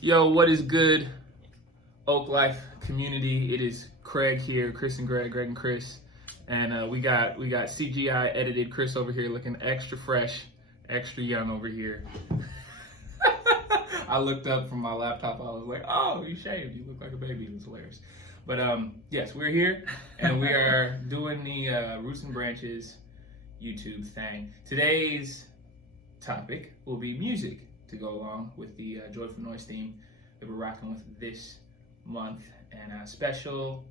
Yo, what is good, Oak Life community? It is Craig here, Chris and Greg and Chris, and we got CGI edited Chris over here looking extra fresh, extra young over here. I looked up from my laptop. I was like, "Oh, you shaved. You look like a baby." It was hilarious. But yes, we're here and we are doing the Roots and Branches YouTube thing. Today's topic will be music to go along with the Joyful Noise theme that we're rocking with this month, and special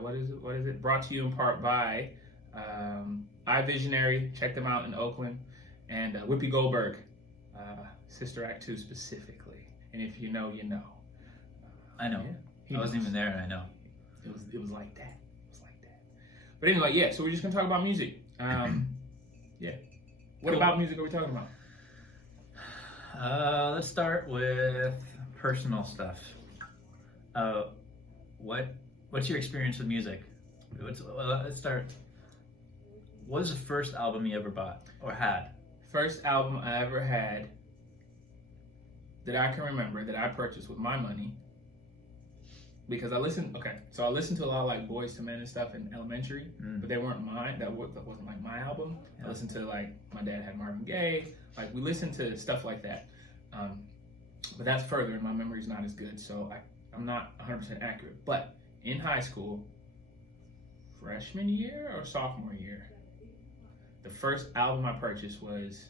what is it, brought to you in part by iVisionary. Check them out in Oakland, and Whoopi Goldberg, Sister Act 2 specifically. And if you know, you know. I know. I wasn't even there, and I know. It was like that. But anyway, yeah. So we're just gonna talk about music. Yeah. What Cool. about music are we talking about? Let's start with personal stuff. What's your experience with music? Let's start. What was the first album you ever bought or had? First album I ever had that I can remember that I purchased with my money, because I listened to a lot of like Boyz II Men and stuff in elementary, but they weren't mine. That wasn't like my album. Yeah. I listened to, like, my dad had Marvin Gaye. Like, we listened to stuff like that. But that's further, and my memory's not as good, so I'm not 100% accurate. But in high school, freshman year or sophomore year, the first album I purchased was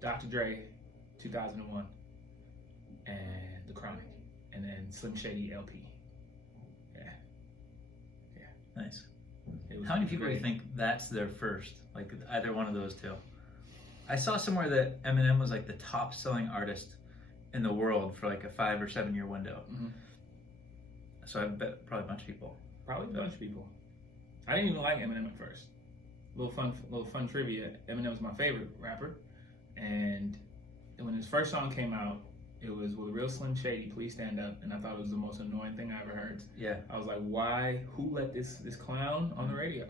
Dr. Dre, 2001, and The Chronic, and then Slim Shady LP. Nice. It was How many people do you great. think that's their first? Like either one of those two? I saw somewhere that Eminem was like the top selling artist in the world for like a 5 or 7 year window. Mhm. So I bet probably a bunch of people. Probably a bunch of people. I didn't even like Eminem at first. Little fun trivia. Eminem was my favorite rapper, and when his first song came out, it was with Real Slim Shady, Please Stand Up, and I thought it was the most annoying thing I ever heard. Yeah. I was like, why? Who let this clown on the radio?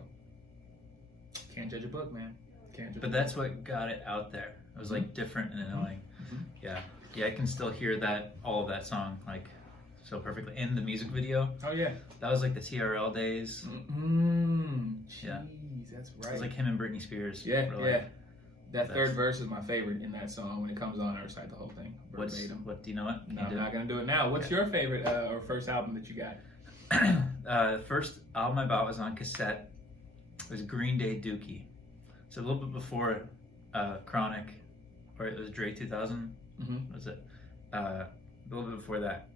Can't judge a book, man. Can't judge. But that's what got it out there. It was like different and annoying. Mhm. Yeah, I can still hear that, all of that song, like so perfectly. In the music video, Oh yeah. that was like the TRL days. Jeez, Yeah. that's It right. was like him and Britney Spears. Yeah, were, yeah. like, That that's- third verse is my favorite in that song. When it comes on, I recite the whole thing verbatim. What do you know it? No, I'm not gonna do it now. What's your favorite or first album that you got? The first album I bought was on cassette. It was Green Day Dookie. So a little bit before Chronic, or it was Dre 2000. Mm-hmm. Was it? A little bit before that.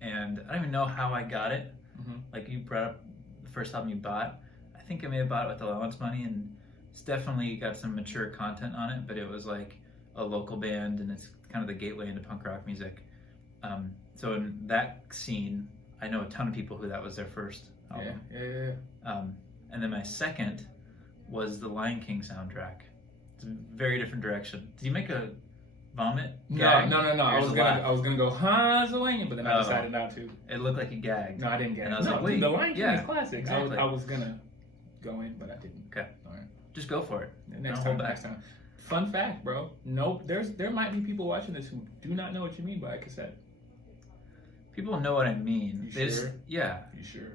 And I don't even know how I got it. Mm-hmm. Like, you brought up the first album you bought. I think I may have bought it with allowance money, and it's definitely got some mature content on it, but it was like a local band, and it's kind of the gateway into punk rock music. So in that scene, I know a ton of people who that was their first album. Yeah. And then my second was the Lion King soundtrack. It's a very different direction. Did you make a vomit gag? No. Or I just was a laugh? gonna go Pennsylvania, but then I Oh. decided not to. It looked like a gag. No, I didn't get And it. I was No, like, wait, the Lion King yeah, is classic. exactly. I was gonna go in, but I didn't. Okay. All right. Just go for it. Next Don't time. hold back. Fun fact, bro. No, there might be people watching this who do not know what you mean by a cassette. People know what I mean. You They just- sure? Yeah. You sure,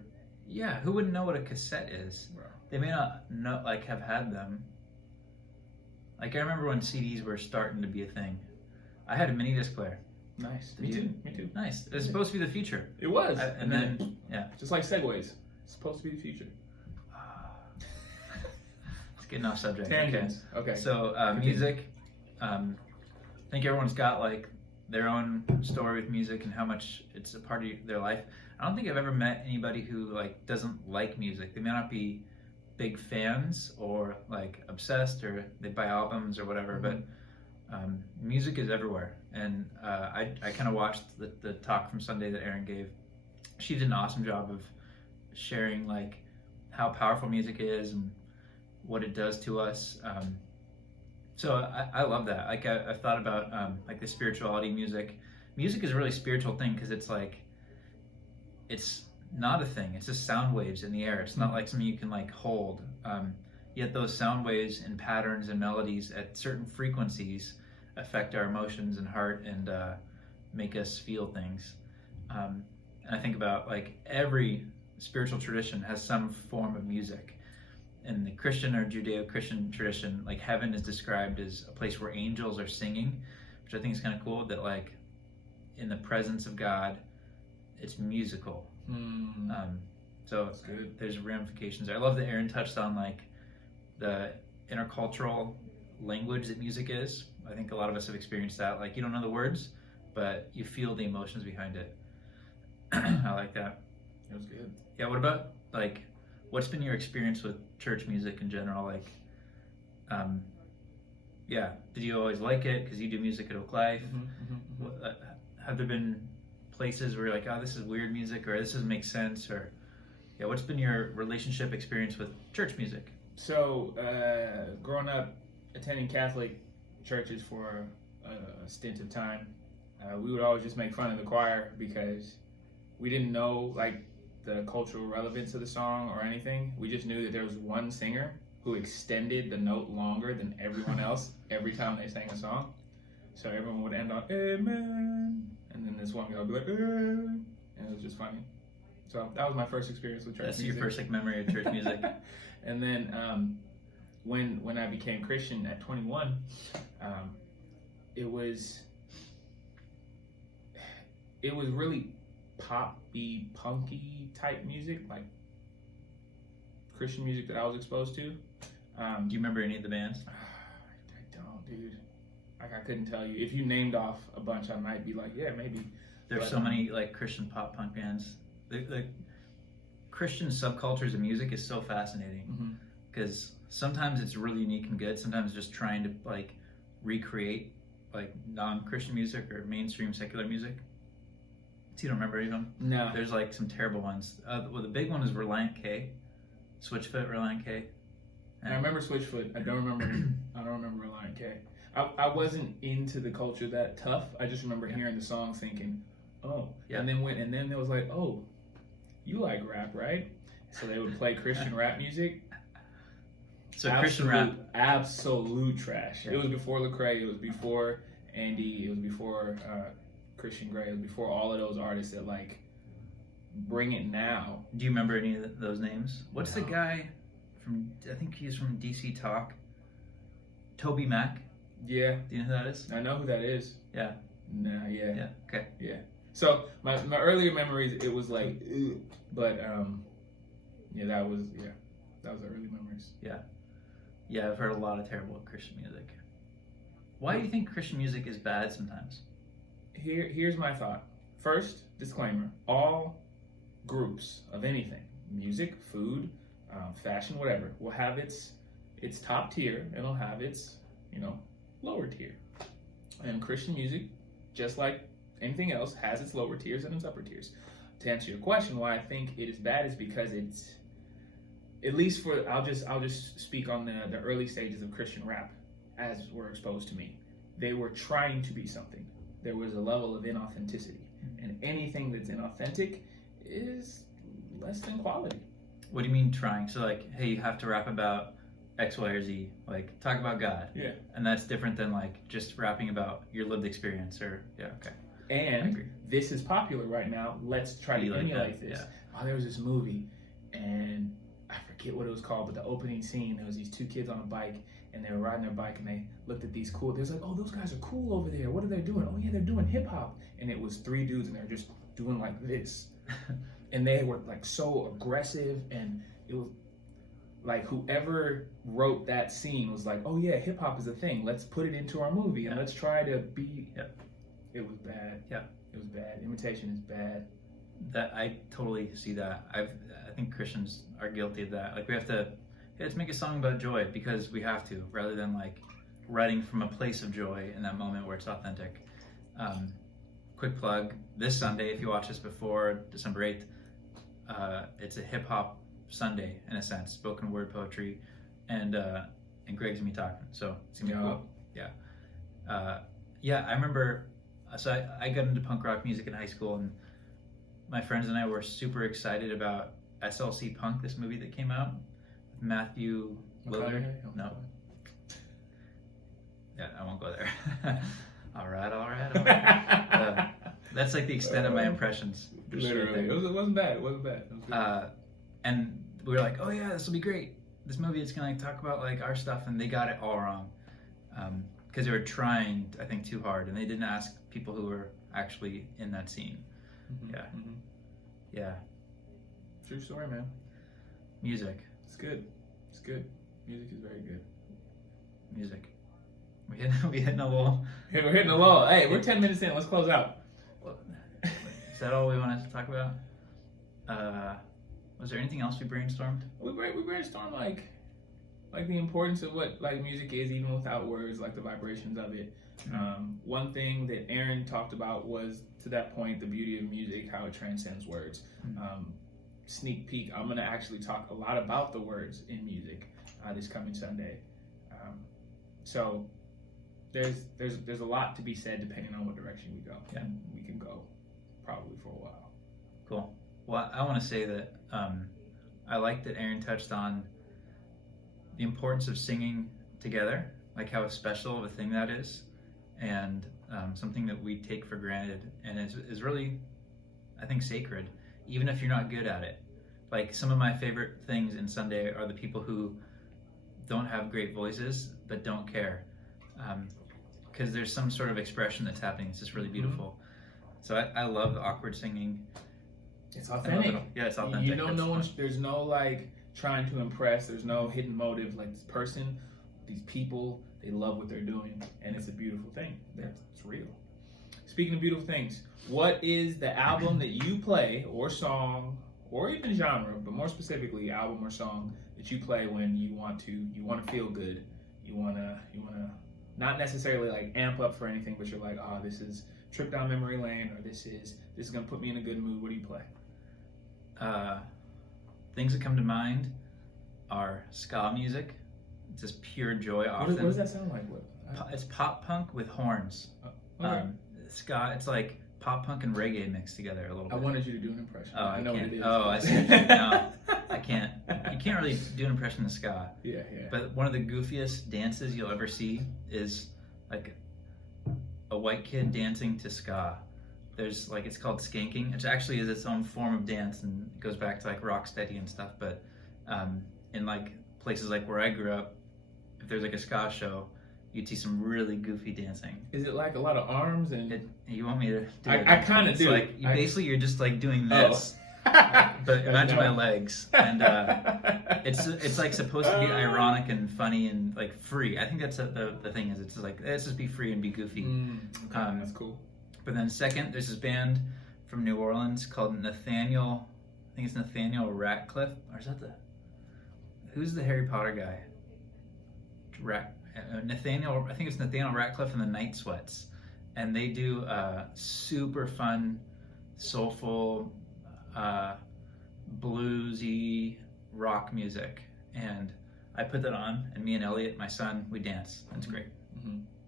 Yeah. Who wouldn't know what a cassette is? bro? They may not know, like, have had them. Like, I remember when CDs were starting to be a thing. I had a mini disc player. Nice. Did you? Me too. Nice. It was supposed to be the future. It was. And then, yeah. just like Segways, it's supposed to be the future. It's getting off subject. Tangents. Okay. So music, I think everyone's got like their own story with music and how much it's a part of their life. I don't think I've ever met anybody who like doesn't like music. They may not be big fans or like obsessed, or they buy albums or whatever, but music is everywhere. And I kind of watched the talk from Sunday that Erin gave. She did an awesome job of sharing like how powerful music is and what it does to us. So I love that. Like I've thought about like the spirituality of music. Music is a really spiritual thing because it's like, it's not a thing. It's just sound waves in the air. It's not like something you can like hold. Yet those sound waves and patterns and melodies at certain frequencies affect our emotions and heart, and make us feel things. And I think about like every spiritual tradition has some form of music. In the Christian or Judeo-Christian tradition, like heaven is described as a place where angels are singing, which I think is kind of cool, that like in the presence of God, it's musical. So That's good. there's ramifications there. I love that Aaron touched on like the intercultural language that music is. I think a lot of us have experienced that. Like you don't know the words, but you feel the emotions behind it. I like that. It was good. Yeah, what about like what's been your experience with church music in general? Like yeah, did you always like it because you do music at Oak Life? Have there been places where you're like, oh, this is weird music, or this doesn't make sense, or yeah, what's been your relationship experience with church music? So, growing up, attending Catholic churches for a stint of time, we would always just make fun of the choir because we didn't know like the cultural relevance of the song or anything. We just knew that there was one singer who extended the note longer than everyone else every time they sang a song. So everyone would end on "Amen," and then this one guy would be like "Amen," and it was just funny. So that was my first experience with church That's music. your first like memory of church music. And then when I became Christian at 21, it was really poppy, punky type music, like Christian music that I was exposed to. Do you remember any of the bands? I don't, dude. Like I couldn't tell you. If you named off a bunch, I might be like, yeah, maybe. There's so many like Christian pop punk bands. The Christian subcultures of music is so fascinating because sometimes it's really unique and good. Sometimes just trying to like recreate like non-Christian music or mainstream secular music. So you don't remember any of them? No. There's like some terrible ones. Well, the big one is Relient K, Switchfoot, Relient K. I remember Switchfoot. I don't remember Relient K. I wasn't into the culture that tough. I just remember hearing the song, thinking, "Oh," and then it was like, "Oh, you like rap, right?" So they would play Christian rap music. So Christian rap, absolute trash. Yeah. It was before Lecrae. It was before Andy. It was before Christian Grey. It was before all of those artists that like bring it now. Do you remember any of those names? What's No. the guy from? I think he's from DC Talk. Toby Mac. Yeah, Do you know who that is? I know who that is. Yeah. Nah, yeah. Yeah. Okay. Yeah. So my earlier memories, it was like, ugh, but yeah, that was the early memories. Yeah, I've heard a lot of terrible Christian music. Why do you think Christian music is bad sometimes? Here's my thought. First, disclaimer: all groups of anything, music, food, fashion, whatever, will have its top tier, and it'll have its lower tier. And Christian music, just like anything else, has its lower tiers and its upper tiers. To answer your question, why I think it is bad is because it's, at least for, I'll just speak on the early stages of Christian rap as were exposed to me. They were trying to be something. There was a level of inauthenticity, and anything that's inauthentic is less than quality. What do you mean trying? So like, hey, you have to rap about X, Y, or Z. Like, talk about God. Yeah. And that's different than like just rapping about your lived experience or yeah. Okay. I And agree. this is popular right now. Let's try Be to like emulate that, this. yeah. Oh, there was this movie, and I forget what it was called, but the opening scene, there was these two kids on a bike, and they were riding their bike, and they looked at these cool. They was like, "Oh, those guys are cool over there. What are they doing? Oh yeah, they're doing hip hop." And it was three dudes, and they're just doing like this, and they were like so aggressive, and it was like whoever wrote that scene was like, "Oh yeah, hip hop is a thing. Let's put it into our movie, and let's try to be." Yep. It was bad. Yeah. It was bad. Imitation is bad. That I totally see that. I think Christians are guilty of that. Like we have to, hey, let's make a song about joy because we have to, rather than like writing from a place of joy in that moment where it's authentic. Quick plug: this Sunday, if you watch this before December 8th, it's a hip hop Sunday in a sense, spoken word poetry, and Greg's gonna be talking, so it's gonna be cool. Yeah, I remember. So I got into punk rock music in high school, and my friends and I were super excited about SLC Punk, this movie that came out with Matthew Lillard. No. Yeah, I won't go there. All right. That's like the extent of my impressions. Just right Literally, there. it wasn't bad. It wasn't bad. It was good. And we were like, oh yeah, this will be great. This movie is gonna like talk about like our stuff, and they got it all wrong because they were trying, I think, too hard, and they didn't ask people who were actually in that scene. Mhm, Yeah. mhm. Yeah, True story, man. music, It's good. It's good. Music is very good. music. We hitting a little. Hey, we're hitting the wall. Hey, we're 10 minutes in. Let's close out. Is that all we wanted to talk about? Was there anything else we brainstormed? We brainstormed like the importance of what like music is, even without words, like the vibrations of it. One thing that Aaron talked about was, to that point, the beauty of music, how it transcends words. Sneak peek, I'm gonna actually talk a lot about the words in music this coming Sunday. So there's a lot to be said depending on what direction we go. Yeah. And we can go probably for a while. Cool. Well, I want to say that I like that Aaron touched on the importance of singing together, like how special of a thing that is, and something that we take for granted, and is really, I think, sacred, even if you're not good at it. Like, some of my favorite things in Sunday are the people who don't have great voices but don't care, because there's some sort of expression that's happening. It's just really beautiful. So I love the awkward singing. It's authentic. Yeah, it's authentic. You don't know, there's no like trying to impress. There's no hidden motive. Like, this person, these people, they love what they're doing, and it's a beautiful thing. It's real. Speaking of beautiful things, what is the album that you play, or song, or even genre, but more specifically album or song, that you play when you want to feel good? You wanna not necessarily like amp up for anything, but you're like, oh, this is trip down memory lane, or this is gonna put me in a good mood. What do you play? Things that come to mind are ska music. It's just pure joy. Often. What does that sound like? It's pop punk with horns. Okay. Ska. It's like pop punk and reggae mixed together a little bit. I wanted you to do an impression. Oh, I know can't. what it is. Oh, I see. No, I can't. You can't really do an impression of ska. Yeah. But one of the goofiest dances you'll ever see is like a white kid dancing to ska. There's like, it's called skanking, which actually is its own form of dance, and it goes back to like rocksteady and stuff. But in like places like where I grew up, if there's like a ska show, you'd see some really goofy dancing. Is it like a lot of arms and? You want me to? I kind of do. Like basically you're just like doing this. But imagine my legs, and it's like supposed to be ironic and funny and like free. I think that's the thing is, it's like, let's just be free and be goofy. Okay, that's cool. But then second, there's this band from New Orleans called Nathaniel. I think it's Nathaniel Ratcliffe, or is that who's the Harry Potter guy? Nathaniel. I think it's Nathaniel Ratcliffe and the Night Sweats, and they do super fun, soulful, bluesy rock music, and I put that on, and me and Elliot, my son, we dance. It's great.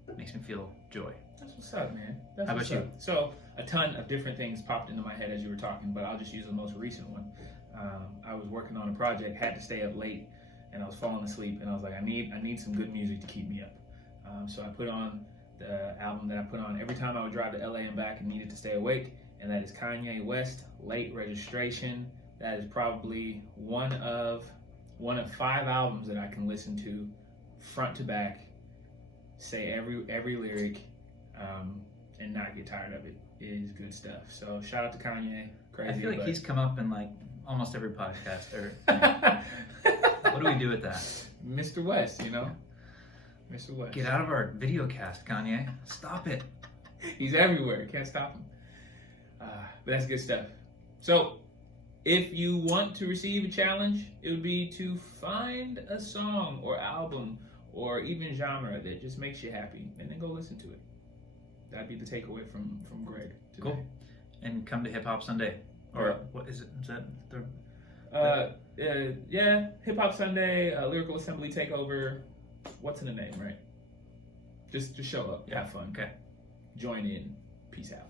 It makes me feel joy. That's what's up, man. How about you? So a ton of different things popped into my head as you were talking, but I'll just use the most recent one. I was working on a project, had to stay up late, and I was falling asleep, and I was like, I need some good music to keep me up. So I put on the album that I put on every time I would drive to LA and back and needed to stay awake, and that is Kanye West, Late Registration. That is probably one of 5 albums that I can listen to front to back, say every lyric, and not get tired of it. It is good stuff. So shout out to Kanye. Crazy. I feel like he's come up in like almost every podcast. Or what do we do with that? Mr. West, Mr. West. Get out of our video cast, Kanye. Stop it. He's everywhere. Can't stop him. But that's good stuff. So if you want to receive a challenge, it would be to find a song or album or even genre that just makes you happy, and then go listen to it. That'd be the takeaway from Greg today. Cool. And come to Hip Hop Sunday. Or what is it? Is that the... yeah, Hip Hop Sunday, Lyrical Assembly Takeover. What's in the name, right? Just show up. Yeah. Have fun. Okay. Join in. Peace out.